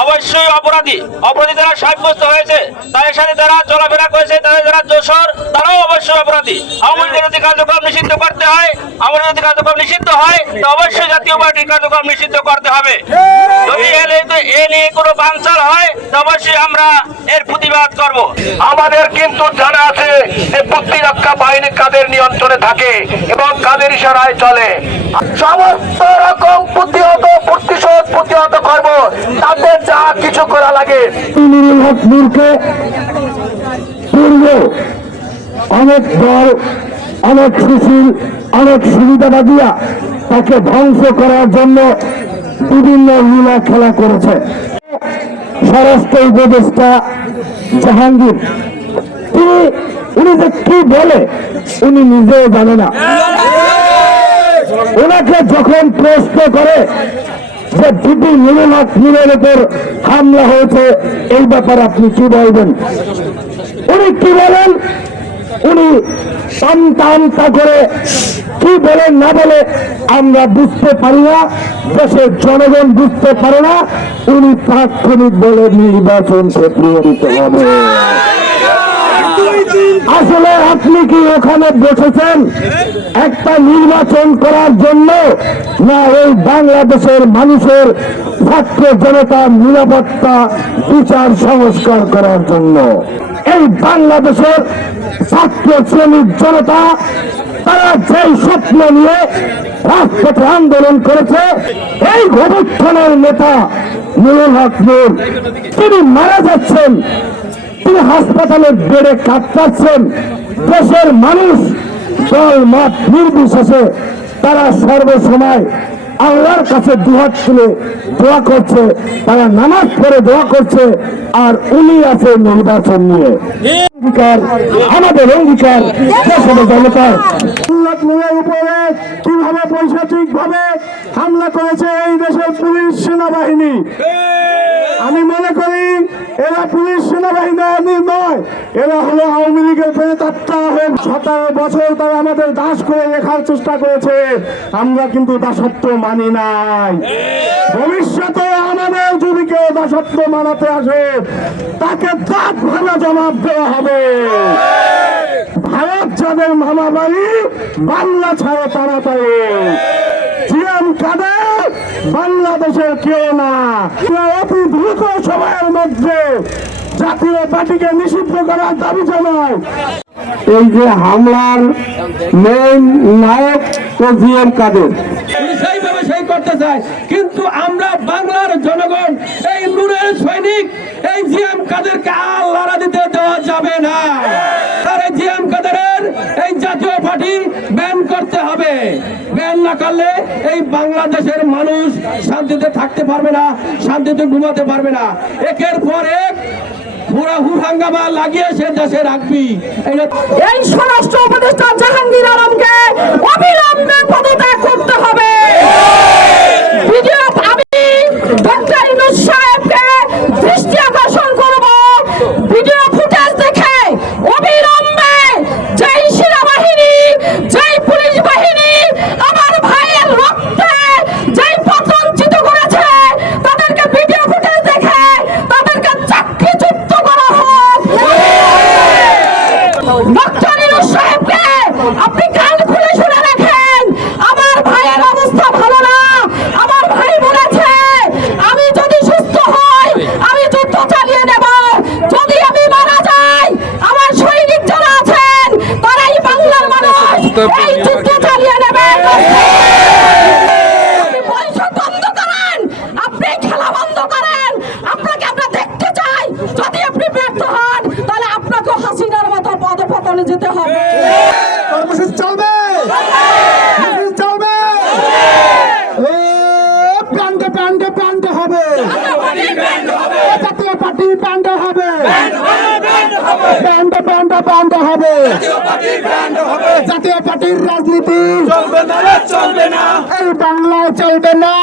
অবশ্যই অপরাধী। অপরাধী যারা সাব্যস্ত হয়েছে, তাদের সাথে যারা চলাফেরা করেছে, তাদের যারা দোষর, তারাও অবশ্যই অপরাধী। আওয়ামী যদি কার্যক্রম নিষিদ্ধ করতে হয় লীগের যদি কার্যক্রম নিষিদ্ধ হয়, তো অবশ্যই জাতীয় পার্টির কার্যক্রম নিষিদ্ধ করতে হবে। যদি এ নিয়ে- কোনো বাঞ্চাল হয়, তো অবশ্যই আমরা এর প্রতিবাদ করব। আমাদের কিন্তু জানা আছে যে প্রতিরক্ষা বাহিনী কাদের নিয়ন্ত্রণে থাকে এবং কাদের ইশারায় চলে। সমস্ত রকম প্রতিহত প্রতিশোধ প্রতিহত করব তাদের কিছু করা লাগে। পূর্বে অনেক দল অনেক সুশীল অনেক সুবিধাবাদিয়া তাকে ধ্বংস করার জন্য বিভিন্ন লীলা খেলা করেছে। স্বরাষ্ট্র উপদেষ্টা জাহাঙ্গীর তিনি উনি যে কি বলে উনি নিজেও জানে না। ওনাকে যখন প্রশ্ন করে যে বিপি নুরুল হক নুরের উপর হামলা হয়েছে এই ব্যাপারে আপনি কি বলবেন? উনি কি বলেন? উনি আমতা করে কি বলেন না বলে আমরা বুঝতে পারি না দেশের জনগণ বুঝতে পারে না উনি তাৎক্ষণিক বলে নির্বাচনকে প্রিয় দিতে হবে আসলে আপনি কি ওখানে বসেছেন? একটা নির্বাচন করার জন্য? না, এই বাংলাদেশের মানুষের ছাত্র জনতার নিরাপত্তা বিচার সংস্কার করার জন্য। এই বাংলাদেশের ছাত্র শ্রমিক জনতা, তারা যেই স্বপ্ন নিয়ে রাজপথে আন্দোলন করেছে, এই গবেষণার নেতা নুরুল হক নূর। তিনি মারা যাচ্ছেন, তিনি হাসপাতালের বেডে কাটাচ্ছেন দেশের মানুষ দল মত নির্বিশেষে তারা সর্বসময় আল্লাহর কাছে দুহাত তুলে দোয়া করছে, তারা নামাজ পড়ে দোয়া করছে, আর উনি আছে নির্বাচন নিয়ে। অঙ্গীকার, আমাদের অঙ্গীকার জনতার উপরে কীভাবে পৈশাচিক হামলা করেছে এই দেশের পুলিশ সেনাবাহিনী? আমি মনে করি, এরা পুলিশ সেনাবাহিনী নয়, এরা হলো আওয়ামী লীগের সতেরো বছর তারা আমাদের দাস করে রেখার চেষ্টা করেছে। আমরা কিন্তু দাসত্ব মানি নাই। ভবিষ্যতে আমাদের যদি কেউ দাসত্ব মানাতে আসে, তাকে দাঁত ভাঙা জবাব দেওয়া হবে। ভারত যাদের মামা বাড়ি বাংলা ছাড়া তাড়াতাড়ি। জিএম কাদের, বাংলাদেশের কেউ না। অতি দ্রুত সময়ের মধ্যে জাতীয় পার্টিকে নিষিদ্ধ করার দাবি জানায়। এই যে হামলার মেইন নায়ক ও জিএম কাদের সেইভাবে সেই করতে চায়। কিন্তু আমরা বাংলার জনগণ, এই নূরের সৈনিক, এই জিএম কাদেরকে আর লড়া দিতে দেওয়া যাবে না। আর এই জিএম কাদেরের এই জাতীয় পার্টি ব্যান করতে হবে। ব্যান না করলে এই বাংলাদেশের মানুষ শান্তিতে থাকতে পারবে না, শান্তিতে ঘুমাতে পারবে না। একের পর এক পুরা হুহাঙ্গামা লাগিয়ে সে দেশে রাখবি। এই স্বরাষ্ট্র উপদেষ্টা জাহাঙ্গীর আলমকে অবিলম্বে পদত্যাগ করতে হবে ভিডিও আমি ডক্টর ইনুস সাহেবকে দৃষ্টি আকর্ষণ করব ভিডিও ফুটেজ দেখে অবিলম্বে যেই সেনাবাহিনী যেই পুলিশ বাহিনী আমার ভাইয়ের রক্তে যেই পতঞ্চিত করেছে তাদেরকে ভিডিও ফুটেজ দেখে তাদেরকে চাকরিচ্যুত করা হোক ডক্টর ইনুস সাহেবকে আপনি কান খুলে শুনে রাখেন। আমার ভাইয়ের অবস্থা ভালো না। আমার ভাই বলেছে আমি যদি সুস্থ হই আমি যুদ্ধ চালিয়ে নেব। যদি আমি মারা যাই আমার সৈনিক যারা আছেন তারাই বাংলার মানুষ এই যুদ্ধ চালিয়ে নেবে আপনি বৈঠক বন্ধ করেন আপনি খেলা বন্ধ করেন আপনাকে আমরা দেখতে চাই যদি আপনি ব্যর্থ হন তাহলে আপনাকে হাসিনার মতো পদপতনে যেতে হবে কর্মসূচি চলবে মিছিল চলবে এ, প্যান্ডে প্যান্ডে প্যান্ডে হবে ব্যান্ড প্যান্ডে ব্যান্ড হবে। জাতীয় পার্টির রাজনীতি। চলবে না চলবে না। এই বাংলায় চলবে না।